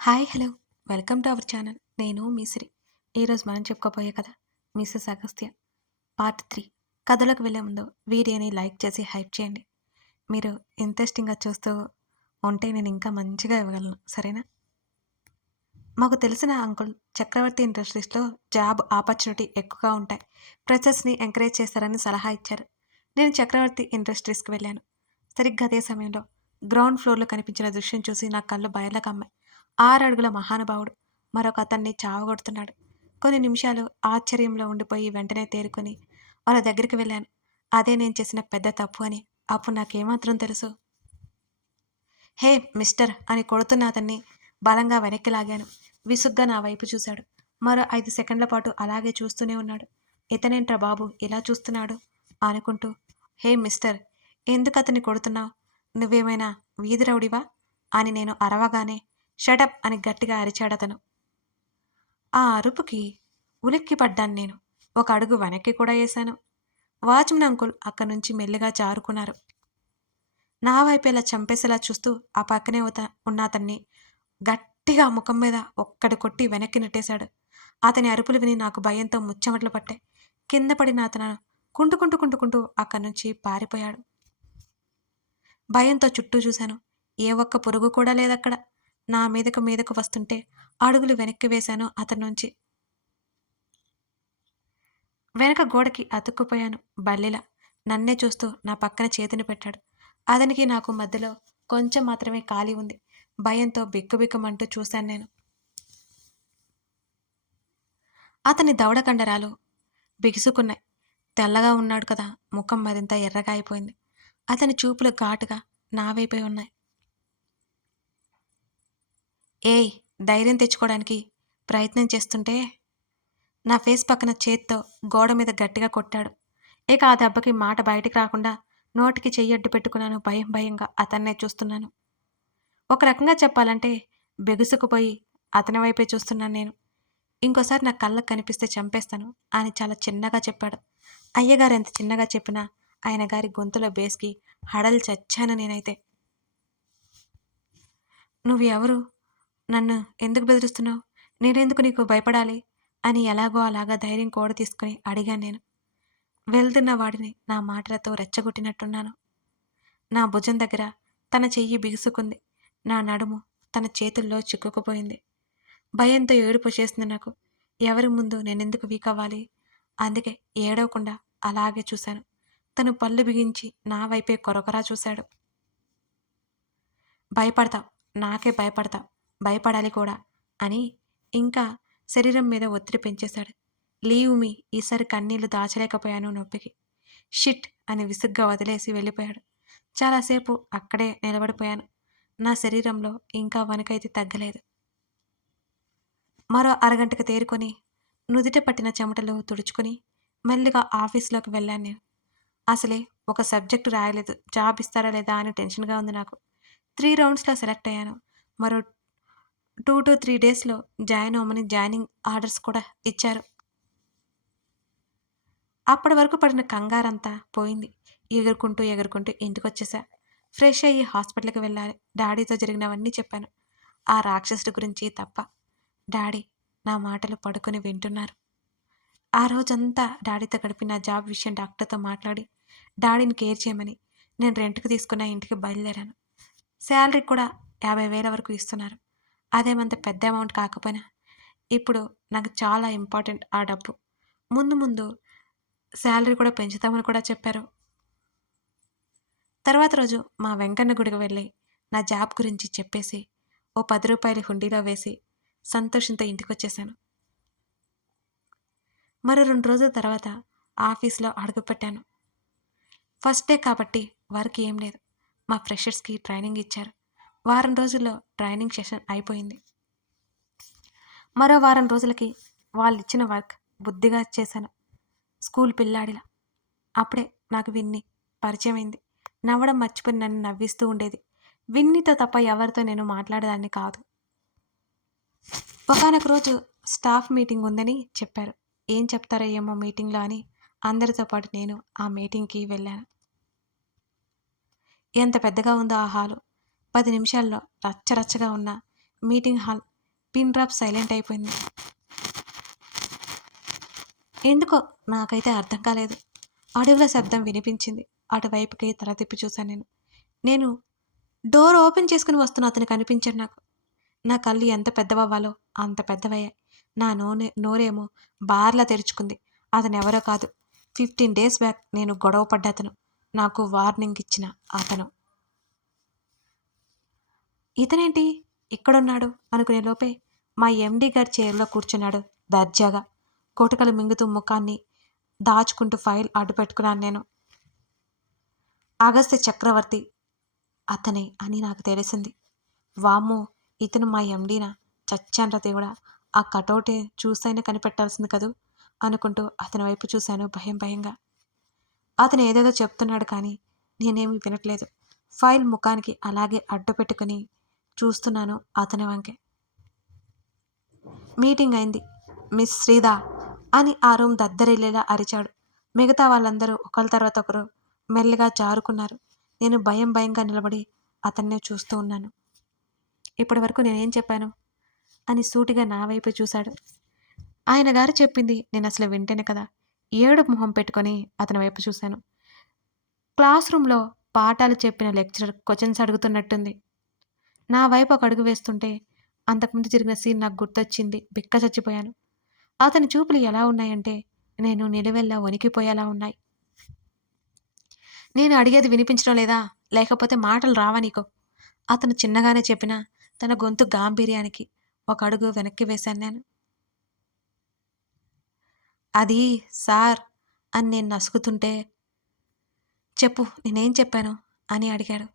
Hi hello welcome to our channel. నేను మీసిరి. ఈరోజు మనం చెప్పుకోబోయే కథ మిసెస్ అగస్త్య పార్ట్ 3. కథలోకి వెళ్ళే ముందు వీడియోని లైక్ చేసి హైప్ చేయండి. మీరు ఇంట్రెస్టింగ్గా చూస్తూ ఉంటే నేను ఇంకా మంచిగా ఇవ్వగలను, సరేనా? మాకు తెలిసిన అంకుల్ చక్రవర్తి ఇండస్ట్రీస్లో జాబ్ ఆపర్చునిటీ ఎక్కువగా ఉంటాయి, ఫ్రెషర్స్ని ఎంకరేజ్ చేస్తారని సలహా ఇచ్చారు. నేను చక్రవర్తి ఇండస్ట్రీస్కి వెళ్ళాను. సరిగ్గా అదే సమయంలో గ్రౌండ్ ఫ్లోర్లో కనిపించిన దృశ్యం చూసి నా కళ్ళు బయర్లకమ్మాయి. 6 అడుగుల మహానుభావుడు మరొక అతన్ని చావగొడుతున్నాడు. కొన్ని నిమిషాలు ఆశ్చర్యంలో ఉండిపోయి వెంటనే తేరుకొని వాళ్ళ దగ్గరికి వెళ్ళాను. అదే నేను చేసిన పెద్ద తప్పు అని అప్పుడు నాకేమాత్రం తెలుసు. హే మిస్టర్ అని కొడుతున్న అతన్ని బలంగా వెనక్కి లాగాను. విసుగ్గా నా వైపు చూశాడు. మరో 5 సెకండ్ల పాటు అలాగే చూస్తూనే ఉన్నాడు. ఇతనేంట్రా బాబు ఇలా చూస్తున్నాడు అనుకుంటూ, హే మిస్టర్, ఎందుకు అతన్ని కొడుతున్నావు? నువ్వేమైనా వీధి రౌడీవా అని నేను అరవగానే షటప్ అని గట్టిగా అరిచాడతను. ఆ అరుపుకి ఉలిక్కి పడ్డాను నేను. ఒక అడుగు వెనక్కి కూడా వేశాను. వాచ్మెన్ అంకుల్ అక్కడి నుంచి మెల్లిగా జారుకున్నారు. నా వైపేలా చంపేసేలా చూస్తూ ఆ పక్కనే ఉన్న అతన్ని గట్టిగా ముఖం మీద ఒక్కడి కొట్టి వెనక్కి నెట్టేశాడు. అతని అరుపులు విని నాకు భయంతో ముచ్చెమటలు పట్టాయి. కింద పడిన అతను కుంటుకుంటూ అక్కడి నుంచి పారిపోయాడు. భయంతో చుట్టూ చూశాను. ఏ ఒక్క పురుగు కూడా లేదక్కడ. నా మీదకు వస్తుంటే అడుగులు వెనక్కి వేశాను. అతని నుంచి వెనక గోడకి అతుక్కుపోయాను బల్లిలా. నన్నే చూస్తూ నా పక్కన చేతిని పెట్టాడు. అతనికి నాకు మధ్యలో కొంచెం మాత్రమే ఖాళీ ఉంది. భయంతో బిక్కుబిక్కుమంటూ చూశాను నేను. అతని దవడ కండరాలు బిగుసుకున్నాయి. తెల్లగా ఉన్నాడు కదా, ముఖం మరింత ఎర్రగా అయిపోయింది. అతని చూపులు ఘాటుగా నా వైపే ఉన్నాయి. ఏయ్, ధైర్యం తెచ్చుకోవడానికి ప్రయత్నం చేస్తుంటే నా ఫేస్ పక్కన చేత్తో గోడ మీద గట్టిగా కొట్టాడు. ఇక ఆ దెబ్బకి మాట బయటికి రాకుండా నోటికి చెయ్యడ్డు పెట్టుకున్నాను. భయంగా అతన్నే చూస్తున్నాను. ఒక రకంగా చెప్పాలంటే బెగుసుకుపోయి అతని వైపే చూస్తున్నాను నేను. ఇంకోసారి నా కళ్ళకు కనిపిస్తే చంపేస్తాను అని చాలా చిన్నగా చెప్పాడు. అయ్యగారు ఎంత చిన్నగా చెప్పినా ఆయన గారి గొంతులో బేస్కి హడలు చచ్చాను నేనైతే. నువ్వు ఎవరు? నన్ను ఎందుకు బెదిరిస్తున్నావు? నేనెందుకు నీకు భయపడాలి అని ఎలాగో అలాగా ధైర్యం కూడ తీసుకుని అడిగాను నేను. వెళ్తున్న వాడిని నా మాటలతో రెచ్చగొట్టినట్టున్నాను. నా భుజం దగ్గర తన చెయ్యి బిగుసుకుంది. నా నడుము తన చేతుల్లో చిక్కుకుపోయింది. భయంతో ఏడుపు చేసింది నాకు. ఎవరి ముందు నేనెందుకు వీక్ అవ్వాలి? అందుకే ఏడవకుండా అలాగే చూశాను. తను పళ్ళు బిగించి నా వైపే కొరకొరా చూశాడు. భయపడతావు, నాకే భయపడతావు, భయపడాలి కూడా అని ఇంకా శరీరం మీద ఒత్తిడి పెంచేశాడు. లీవ్ మీ, ఈసారి కన్నీళ్లు దాచలేకపోయాను నొప్పికి. షిట్ అని విసుగ్గా వదిలేసి వెళ్ళిపోయాడు. చాలాసేపు అక్కడే నిలబడిపోయాను. నా శరీరంలో ఇంకా వణుకైతే తగ్గలేదు. మరో అరగంటకు తేరుకొని నుదిట పట్టిన చెమటలు తుడుచుకొని మెల్లిగా ఆఫీస్లోకి వెళ్ళాను నేను. అసలే ఒక సబ్జెక్టు రాయలేదు, జాబ్ ఇస్తారా లేదా అని టెన్షన్గా ఉంది నాకు. 3 రౌండ్స్లో సెలెక్ట్ అయ్యాను. మరో 2 to 3 డేస్లో జాయిన్ అవ్వమని జాయినింగ్ ఆర్డర్స్ కూడా ఇచ్చారు. అప్పటి వరకు పడిన కంగారంతా పోయింది. ఎగురుకుంటూ ఇంటికొచ్చేసా. ఫ్రెష్ అయ్యి హాస్పిటల్కి వెళ్ళాలి. డాడీతో జరిగినవన్నీ చెప్పాను, ఆ రాక్షసుడి గురించి తప్ప. డాడీ నా మాటలు పడుకొని వింటున్నారు. ఆ రోజంతా డాడీతో గడిపి నా జాబ్ విషయం డాక్టర్తో మాట్లాడి డాడీని కేర్ చేయమని నేను రెంట్కి తీసుకున్న ఇంటికి బయలుదేరాను. శాలరీ కూడా 50,000 వరకు ఇస్తున్నారు. అదేమంత పెద్ద అమౌంట్ కాకపోయినా ఇప్పుడు నాకు చాలా ఇంపార్టెంట్ ఆ డబ్బు. ముందు ముందు శాలరీ కూడా పెంచుతామని కూడా చెప్పారు. తర్వాత రోజు మా వెంకన్న గుడికి వెళ్ళి నా జాబ్ గురించి చెప్పేసి ఓ 10 రూపాయలు హుండీలో వేసి సంతోషంతో ఇంటికొచ్చేశాను. మరో 2 రోజుల తర్వాత ఆఫీస్లో అడుగుపెట్టాను. ఫస్ట్ డే కాబట్టి వర్క్ ఏం లేదు. మా ఫ్రెషర్స్కి ట్రైనింగ్ ఇచ్చారు. వారం రోజుల్లో ట్రైనింగ్ సెషన్ అయిపోయింది. మరో వారం రోజులకి వాళ్ళు ఇచ్చిన వర్క్ బుద్ధిగా చేశాను, స్కూల్ పిల్లాడిలా. అప్పుడే నాకు విన్ని పరిచయం అయింది. నవ్వడం మర్చిపోయి నన్ను నవ్విస్తూ ఉండేది. విన్నీతో తప్ప ఎవరితో నేను మాట్లాడేదాన్ని కాదు. ఒకానొక రోజు స్టాఫ్ మీటింగ్ ఉందని చెప్పారు. ఏం చెప్తారో ఏమో మీటింగ్లో అని అందరితో పాటు నేను ఆ మీటింగ్కి వెళ్ళాను. ఎంత పెద్దగా ఉందో ఆ హాలు. 10 నిమిషాల్లో రచ్చరచ్చగా ఉన్న meeting hall pin drop silent అయిపోయింది. ఎందుకో నాకైతే అర్థం కాలేదు. అడుగుల శబ్దం వినిపించింది. అటువైపుకి తల తిప్పి చూశాను నేను. నేను డోర్ ఓపెన్ చేసుకుని వస్తున్న అతను కనిపించాడు నాకు. నా కళ్ళు ఎంత పెద్దవవ్వాలో అంత పెద్దవయ్యాయి. నా నోరేమో బార్లా తెరుచుకుంది. అతనెవరో కాదు. 15 డేస్ బ్యాక్ నేను గొడవ పడ్డ అతను. నాకు వార్నింగ్ ఇచ్చిన అతను. ఇతనేంటి ఇక్కడున్నాడు అనుకునే లోపే మా ఎండీ గారి చైర్లో కూర్చున్నాడు దర్జాగా. కోటకలు మింగుతూ ముఖాన్ని దాచుకుంటూ ఫైల్ అడ్డు పెట్టుకున్నాను నేను. అగస్త్య చక్రవర్తి అతనే అని నాకు తెలిసింది. వామ్మో! ఇతను మా ఎండీనా? చచ్చాన్రా దేవుడా! ఆ కటౌటే చూసైనా కనిపెట్టాల్సింది కదూ అనుకుంటూ అతని వైపు చూశాను భయంగా. అతను ఏదేదో చెప్తున్నాడు కానీ నేనేమీ వినట్లేదు. ఫైల్ ముఖానికి అలాగే అడ్డు పెట్టుకుని చూస్తున్నాను అతని వంకే. మీటింగ్ అయింది. మిస్ శ్రీదా అని ఆ రూమ్ దద్దరిల్లేలా అరిచాడు. మిగతా వాళ్ళందరూ ఒకరి తర్వాత ఒకరు మెల్లగా జారుకున్నారు. నేను భయంగా నిలబడి అతన్నే చూస్తూ ఉన్నాను. ఇప్పటి వరకు నేనేం చెప్పాను అని సూటిగా నా వైపు చూశాడు. ఆయన గారు చెప్పింది నేను అసలు వింటేనే కదా. ఏడుపు మొహం పెట్టుకొని అతని వైపు చూశాను. క్లాస్ రూమ్లో పాఠాలు చెప్పిన లెక్చరర్ క్వశ్చన్స్ అడుగుతున్నట్టుంది. నా వైపు ఒక అడుగు వేస్తుంటే అంతకుముందు జరిగిన సీన్ నాకు గుర్తొచ్చింది. బిక్క చచ్చిపోయాను. అతని చూపులు ఎలా ఉన్నాయంటే నేను నిలువెల్లా వణికిపోయేలా ఉన్నాయి. నేను అడిగేది వినిపించడం లేదా? లేకపోతే మాటలు రావా నీకు? అతను చిన్నగానే చెప్పినా తన గొంతు గాంభీర్యానికి ఒక అడుగు వెనక్కి వేశాను నేను. అది సార్ అని నేను నసుగుతుంటే చెప్పు నేనేం చెప్పాను అని అడిగాడు.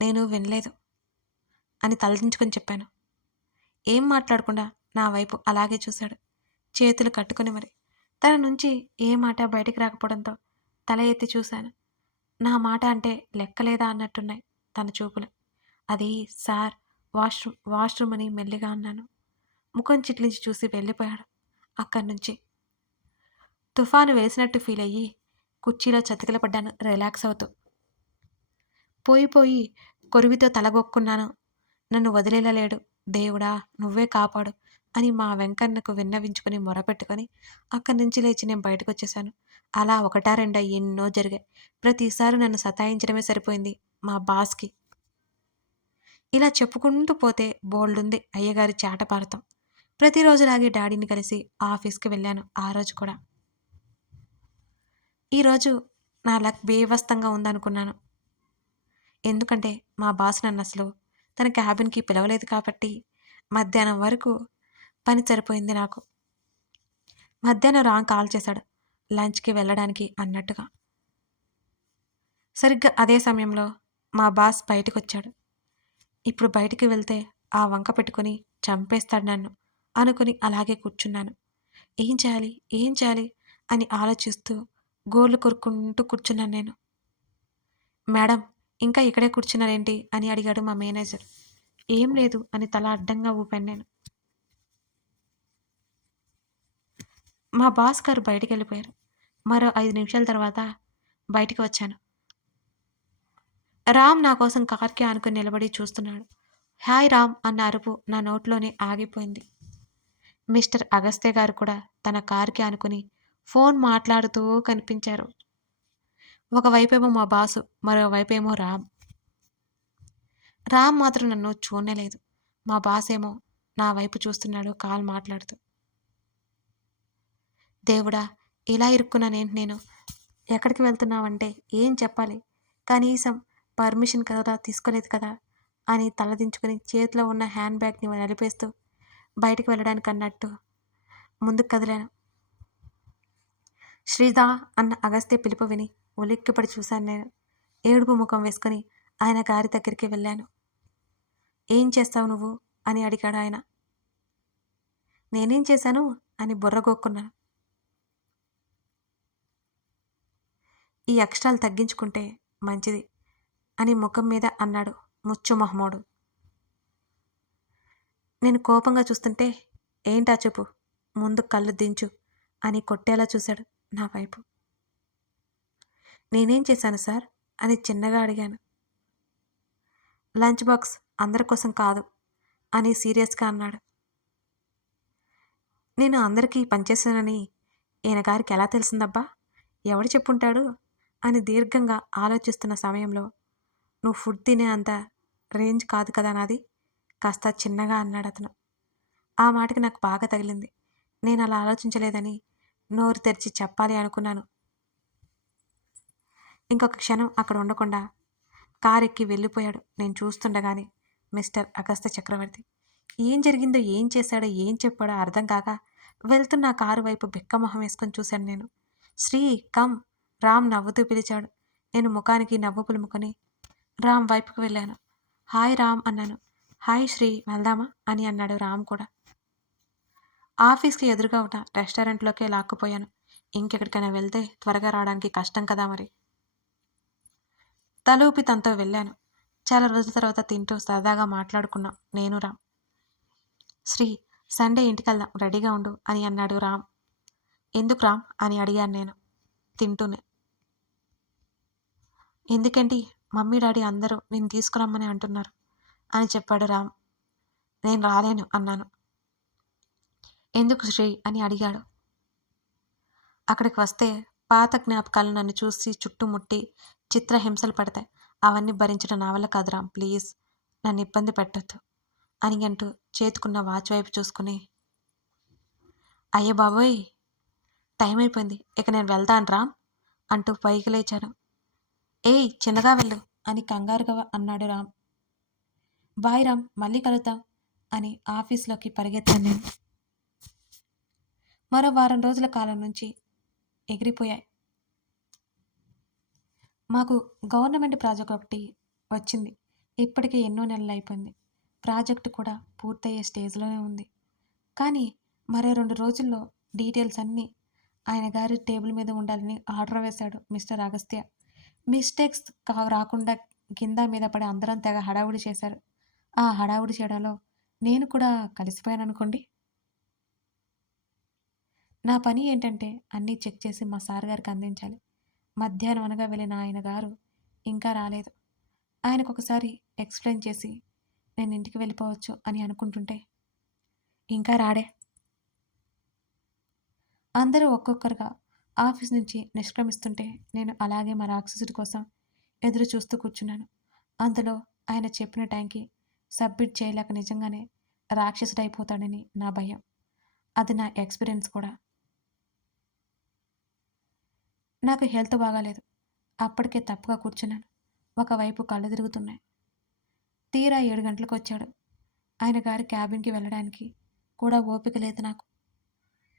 నేను వినలేదు అని తలదించుకొని చెప్పాను. ఏం మాట్లాడకుండా నా వైపు అలాగే చూశాడు. చేతులు కట్టుకుని మరి. తన నుంచి ఏ మాట బయటికి రాకపోవడంతో తల ఎత్తి చూశాను. నా మాట అంటే లెక్కలేదా అన్నట్టున్నాయి తన చూపులు. అది సార్ వాష్రూమ్ అని మెల్లిగా అన్నాను. ముఖం చిట్లించి చూసి వెళ్ళిపోయాడు అక్కడి నుంచి. తుఫాను వేసినట్టు ఫీల్ అయ్యి కుర్చీలో చతికిలపడ్డాను రిలాక్స్ అవుతూ. పోయి కొరివితో తలగొక్కున్నాను. నన్ను వదిలేలా లేడు. దేవుడా నువ్వే కాపాడు అని మా వెంకన్నకు విన్నవించుకుని మొరపెట్టుకొని అక్కడి నుంచి లేచి నేను బయటకు వచ్చేశాను. అలా ఒకటా రెండా ఎన్నో జరిగాయి. ప్రతిసారి నన్ను సతాయించడమే సరిపోయింది మా బాస్కి. ఇలా చెప్పుకుంటూ పోతే బోల్డుంది అయ్యగారి చాటపారతం. ప్రతిరోజులాగే డాడీని కలిసి ఆఫీస్కి వెళ్ళాను ఆ రోజు కూడా. ఈరోజు నా లక్ బేవస్తంగా ఉందనుకున్నాను. ఎందుకంటే మా బాస్ నన్ను అసలు తన క్యాబిన్కి పిలవలేదు కాబట్టి మధ్యాహ్నం వరకు పని సరిపోయింది నాకు. మధ్యాహ్నం రాంగ్ కాల్ చేశాడు లంచ్కి వెళ్ళడానికి అన్నట్టుగా. సరిగ్గా అదే సమయంలో మా బాస్ బయటకు వచ్చాడు. ఇప్పుడు బయటికి వెళ్తే ఆ వంక పెట్టుకుని చంపేస్తాడు నన్ను అనుకుని అలాగే కూర్చున్నాను. ఏం చేయాలి అని ఆలోచిస్తూ గోర్లు కొరుక్కుంటూ కూర్చున్నాను నేను. మేడం ఇంకా ఇక్కడే కూర్చున్నారేంటి అని అడిగాడు మా మేనేజర్. ఏం లేదు అని తల అడ్డంగా ఊపాను నేను. మా బాస్ గారు బయటికి వెళ్ళిపోయారు. మరో 5 నిమిషాల తర్వాత బయటికి వచ్చాను. రామ్ నా కోసం కార్కి ఆనుకుని నిలబడి చూస్తున్నాడు. హాయ్ రామ్ అన్న అరుపు నా నోట్లోనే ఆగిపోయింది. మిస్టర్ అగస్త్య గారు కూడా తన కార్కి ఆనుకుని ఫోన్ మాట్లాడుతూ కనిపించారు. ఒకవైపేమో మా బాసు, మరోవైపేమో రామ్. రామ్ మాత్రం నన్ను చూడలేదు. మా బాస్ ఏమో నా వైపు చూస్తున్నాడు కాల్ మాట్లాడుతూ. దేవుడా ఇలా ఇరుక్కున్నానేంటి నేను? ఎక్కడికి వెళ్తున్నావంటే ఏం చెప్పాలి? కనీసం పర్మిషన్ కదా తీసుకోలేదు కదా అని తలదించుకుని చేతిలో ఉన్న హ్యాండ్ బ్యాగ్ని నలిపేస్తూ బయటికి వెళ్ళడానికి అన్నట్టు ముందుకు కదిలాను. శ్రీదా అన్న అగస్త్య పిలుపు విని ఉలిక్కిపడి చూశాను నేను. ఏడుపు ముఖం వేసుకుని ఆయన గారి దగ్గరికి వెళ్ళాను. ఏం చేస్తావు నువ్వు అని అడిగాడు ఆయన. నేనేం చేశాను అని బుర్రగొక్కున్నాను. ఈ అక్షరాలు తగ్గించుకుంటే మంచిది అని ముఖం మీద అన్నాడు ముచ్చు మొహమోడు. నేను కోపంగా చూస్తుంటే ఏంటా చెప్పు ముందు కళ్ళు దించు అని కొట్టేలా చూశాడు నా వైపు. నేనేం చేశాను సార్ అని చిన్నగా అడిగాను. లంచ్ బాక్స్ అందరి కోసం కాదు అని సీరియస్‌గా అన్నాడు. నేను అందరికీ పనిచేశానని ఈయన గారికి ఎలా తెలిసిందబ్బా? ఎవడు చెప్పుంటాడు? అని దీర్ఘంగా ఆలోచిస్తున్న సమయంలో, నువ్వు ఫుడ్ తినే అంత రేంజ్ కాదు కదా నాది. కాస్త చిన్నగా అన్నాడతను. ఆ మాటకి నాకు బాగా తగిలింది. నేనలా ఆలోచించలేదని నోరు తెరిచి చెప్పాలి అనుకున్నాను. ఇంకొక క్షణం అక్కడ ఉండకుండా కారెక్కి వెళ్ళిపోయాడు నేను చూస్తుండగానే మిస్టర్ అగస్త్య చక్రవర్తి. ఏం జరిగిందో, ఏం చేశాడో, ఏం చెప్పాడో అర్థం కాక వెళ్తున్న ఆ కారు వైపు బిక్కమొహం వేసుకొని చూశాను నేను. శ్రీ కమ్! రామ్ నవ్వుతూ పిలిచాడు. నేను ముఖానికి నవ్వు పులుముకొని రామ్ వైపుకు వెళ్ళాను. హాయ్ రామ్ అన్నాను. హాయ్ శ్రీ, వెళ్దామా అని అన్నాడు రామ్ కూడా. ఆఫీస్కి ఎదురుగా ఉన్న రెస్టారెంట్లోకే లాక్కుపోయాను. ఇంకెక్కడికైనా వెళ్తే త్వరగా రావడానికి కష్టం కదా మరి. తల ఊపి తనతో వెళ్ళాను. చాలా రోజుల తర్వాత తింటూ సరదాగా మాట్లాడుకున్నాం నేను రామ్. శ్రీ, సండే ఇంటికెళ్దాం, రెడీగా ఉండు అని అన్నాడు రామ్. ఎందుకు రామ్ అని అడిగాను నేను తింటూనే. ఎందుకేంటి, మమ్మీ డాడీ అందరూ నిన్ను తీసుకురమ్మని అంటున్నారు అని చెప్పాడు రామ్. నేను రాలేను అన్నాను. ఎందుకు శ్రీ అని అడిగాడు. అక్కడికి వస్తే పాత జ్ఞాపకాలు నన్ను చూసి చుట్టుముట్టి చిత్రహింసలు పడతాయి. అవన్నీ భరించడం నా వల్ల కాదు రామ్, ప్లీజ్ నన్ను ఇబ్బంది పెట్టొద్దు అని అంటూ చేతుకున్న వాచ్ వైపు చూసుకుని, అయ్య బాబోయ్ టైం అయిపోయింది, ఇక నేను వెళ్తాను రామ్ అంటూ పైకి లేచాను. ఏయ్ చిన్నగా వెళ్ళు అని కంగారుగా అన్నాడు రామ్. బాయ్ రామ్, మళ్ళీ కలుద్దాం అని ఆఫీస్లోకి పరిగెత్తాను నేను. మరో వారం రోజుల కాలం నుంచి ఎగిరిపోయాయి. మాకు గవర్నమెంట్ ప్రాజెక్ట్ ఒకటి వచ్చింది. ఇప్పటికే ఎన్నో నెలలు అయిపోయింది. ప్రాజెక్టు కూడా పూర్తయ్యే స్టేజ్లోనే ఉంది. కానీ మరో 2 రోజుల్లో డీటెయిల్స్ అన్నీ ఆయన గారి టేబుల్ మీద ఉండాలని ఆర్డర్ వేశాడు మిస్టర్ అగస్త్య. మిస్టేక్స్ రాకుండా కింద మీద పడి అందరం తెగ హడావుడి చేశారు. ఆ హడావుడి చేయడంలో నేను కూడా కలిసిపోయాననుకోండి. నా పని ఏంటంటే అన్నీ చెక్ చేసి మా సార్ గారికి అందించాలి. మధ్యాహ్నం అనగా వెళ్ళిన ఆయన గారు ఇంకా రాలేదు. ఆయనకొకసారి ఎక్స్‌ప్లెయిన్ చేసి నేను ఇంటికి వెళ్ళిపోవచ్చు అని అనుకుంటుంటే ఇంకా రాడే. అందరూ ఒక్కొక్కరుగా ఆఫీస్ నుంచి నిష్క్రమిస్తుంటే నేను అలాగే మా రాక్షసుడి కోసం ఎదురు చూస్తూ కూర్చున్నాను. అందులో ఆయన చెప్పిన టైంకి సబ్మిట్ చేయలేక నిజంగానే రాక్షసుడైపోతాడని నా భయం. అది నా ఎక్స్‌పీరియన్స్ కూడా. నాకు హెల్త్ బాగాలేదు. అప్పటికే తప్పుగా కూర్చున్నాను. ఒకవైపు కళ్ళు తిరుగుతున్నాయి. తీరా 7 గంటలకొచ్చాడు. ఆయన గారి క్యాబిన్‌కి వెళ్ళడానికి కూడా ఓపిక లేదు నాకు.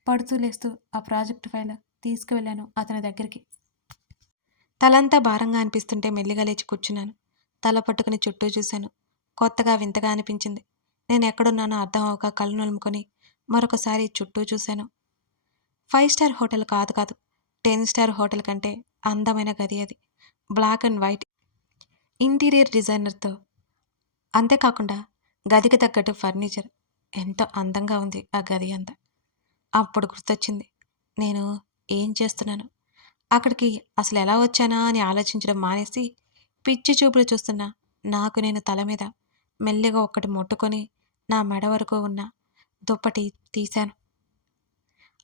పడుతూ లేస్తూ ఆ ప్రాజెక్ట్ ఫైల్ తీసుకువెళ్ళాను అతని దగ్గరికి. తలంతా భారంగా అనిపిస్తుంటే మెల్లిగా లేచి కూర్చున్నాను. తల పట్టుకుని చుట్టూ చూశాను. కొత్తగా వింతగా అనిపించింది. నేను ఎక్కడున్నానో అర్థం అవ్వక కళ్ళు నులుముకొని మరొకసారి చుట్టూ చూశాను. 5 స్టార్ హోటల్ కాదు. 10 స్టార్ హోటల్ కంటే అందమైన గది అది. బ్లాక్ అండ్ వైట్ ఇంటీరియర్ డిజైనర్‌తో. అంతేకాకుండా గదికి తగ్గట్టు ఫర్నిచర్. ఎంతో అందంగా ఉంది ఆ గది అంతా. అప్పుడు గుర్తొచ్చింది. నేను ఏం చేస్తున్నాను? అక్కడికి అసలెలా వచ్చానా అని ఆలోచించడం మానేసి, పిచ్చి చూపులు చూస్తున్నా నాకు నేను తల మీద మెల్లిగా ఒక్కటి ముట్టుకొని, నా మెడ వరకు ఉన్న దుప్పటి తీశాను.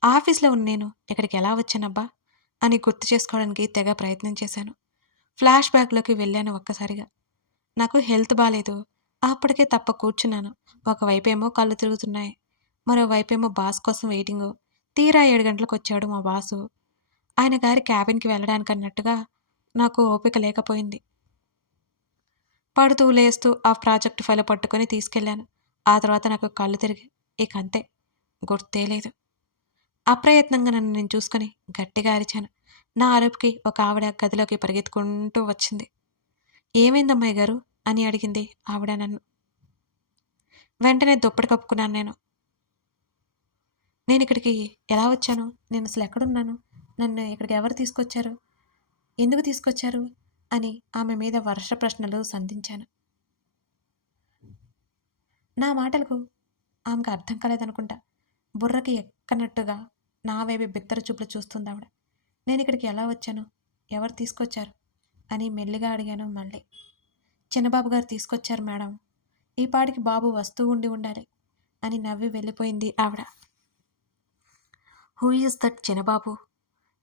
ఆఫీస్‌లో ఉన్న నేను ఇక్కడికి ఎలా వచ్చానబ్బా అని గుర్తు చేసుకోవడానికి తెగ ప్రయత్నం చేశాను. ఫ్లాష్ బ్యాక్‌లోకి వెళ్ళాను ఒక్కసారిగా. నాకు హెల్త్ బాలేదు. అప్పటికే తప్ప కూర్చున్నాను. ఒకవైపేమో కళ్ళు తిరుగుతున్నాయి. మరోవైపేమో బాస్ కోసం వెయిటింగు. తీరా 7 గంటలకొచ్చాడు మా బాసు. ఆయన గారి క్యాబిన్‌కి వెళ్ళడానికన్నట్టుగా నాకు ఓపిక లేకపోయింది. పడుతూ, లేస్తూ ఆ ప్రాజెక్ట్ ఫైల్ పట్టుకొని తీసుకెళ్ళాను. ఆ తర్వాత నాకు కళ్ళు తిరిగాయి. ఇకంతే. గుర్తే లేదు. అప్రయత్నంగా నన్ను నేను చూసుకొని గట్టిగా అరిచాను. నా అరుపుకి ఒక ఆవిడ గదిలోకి పరిగెత్తుకుంటూ వచ్చింది. ఏమైందమ్మాయి గారు అని అడిగింది ఆవిడ నన్ను. వెంటనే దుప్పటి కప్పుకున్నాను నేను. నేనిక్కడికి ఎలా వచ్చాను? నేనసలు ఎక్కడున్నాను? నన్ను ఇక్కడికి ఎవరు తీసుకొచ్చారు? ఎందుకు తీసుకొచ్చారు? అని ఆమె మీద వరుస ప్రశ్నలు సంధించాను. నా మాటలకు ఆమెకు అర్థం కాలేదనుకుంటా. బుర్రకి ఎక్కనట్టుగా నా వైపే బిత్తర చూపులు చూస్తుందావిడ. నేనిక్కడికి ఎలా వచ్చాను? ఎవరు తీసుకొచ్చారు? అని మెల్లిగా అడిగాను మళ్ళీ. చిన్నబాబు గారు తీసుకొచ్చారు మేడం. ఈ పాటికి బాబు వస్తూ ఉండాలి అని నవ్వి వెళ్ళిపోయింది ఆవిడ. హూ ఈజ్ దట్ చిన్నబాబు?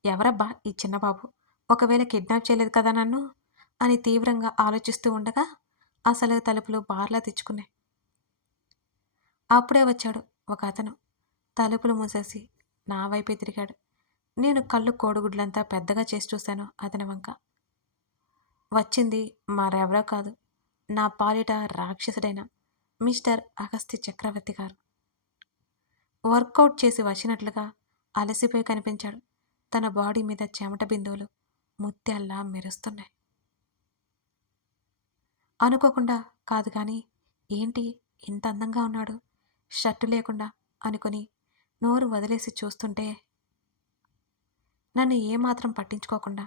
ఎవరబ్బా ఈ చిన్నబాబు? ఒకవేళ కిడ్నాప్ చేయలేదు కదా నన్ను అని తీవ్రంగా ఆలోచిస్తూ ఉండగా అసలు తలుపులు బార్లా తెచ్చుకున్నాయి. అప్పుడే వచ్చాడు ఒక అతను. తలుపులు మూసేసి నా వైపే తిరిగాడు. నేను కళ్ళు కోడిగుడ్లంతా పెద్దగా చేసి చూశాను అతని వంక. వచ్చింది మరెవరో కాదు, నా పాలిట రాక్షసుడైన మిస్టర్ అగస్త్య చక్రవర్తి గారు. వర్కౌట్ చేసి వచ్చినట్లుగా అలసిపోయి కనిపించాడు. తన బాడీ మీద చెమట బిందువులు ముత్యాల్లా మెరుస్తున్నాయి. అనుకోకుండా కాదు కానీ ఏంటి ఇంత అందంగా ఉన్నాడు షర్టు లేకుండా అనుకుని నోరు వదిలేసి చూస్తుంటే నన్ను ఏమాత్రం పట్టించుకోకుండా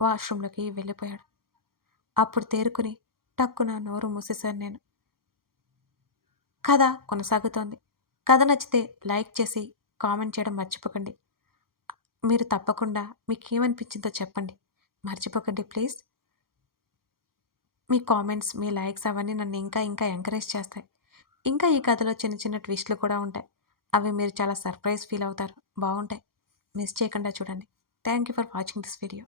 వాష్రూంలోకి వెళ్ళిపోయాడు. అప్పుడు తేరుకుని టక్కున నోరు మూసేశాను నేను. కథ కొనసాగుతోంది. కథ నచ్చితే లైక్ చేసి కామెంట్ చేయడం మర్చిపోకండి. మీరు తప్పకుండా మీకేమనిపించిందో చెప్పండి. మర్చిపోకండి please. Me comments, me likes అవన్నీ నన్ను ఇంకా ఇంకా ఎంకరేజ్ చేస్తాయి. ఇంకా ఈ కథలో చిన్న చిన్న ట్విస్టులు కూడా ఉంటాయి. అవి మీరు చాలా సర్ప్రైజ్ ఫీల్ అవుతారు. బాగుంటాయి. మిస్ చేయకుండా చూడండి. Thank you for watching this video.